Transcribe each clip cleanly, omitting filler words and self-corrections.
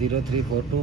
0342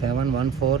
714